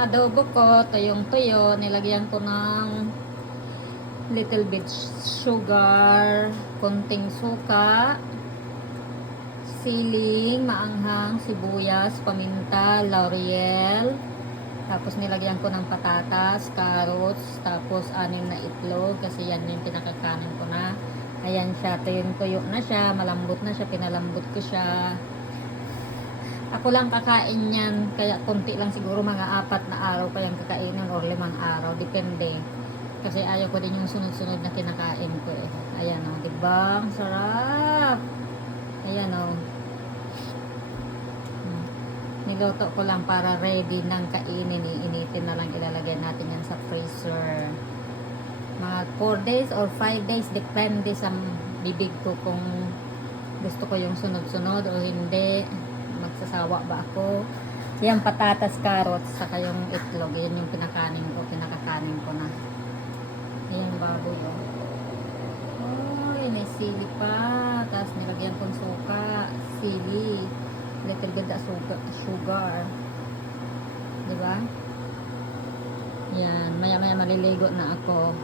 adobo ko, tuyong-tuyo, nilagyan ko ng little bit sugar, konting suka, siling, maanghang, sibuyas, paminta, laurel. Tapos nilagyan ko ng patatas, carrots, tapos 6 na itlog kasi yan yung pinakakanin ko na. Ayan siya, tuyong-tuyo na siya, malambot na siya, pinalambot ko siya. Ako lang kakain yan, kaya konti lang siguro, mga 4 na araw pa yung kakainin or 5 araw, depende. Kasi ayaw ko din yung sunod-sunod na kinakain ko eh. Ayan o, diba? Ang sarap! Ayan o. Niluto ko lang para ready ng kainin. Iinitin na lang, ilalagay natin yan sa freezer. Mga 4 days or 5 days, depende sa bibig ko kung gusto ko yung sunod-sunod o hindi. Magsasawa ba ako. Yan, patatas, carrots, saka yung itlog. Yan yung pinakakanin ko na. Ayan, baboy o. Oh, may sili pa. Tapos nilagyan kong suka, sili, little bit of sugar. Diba? Yan, maya-maya maliligo na ako.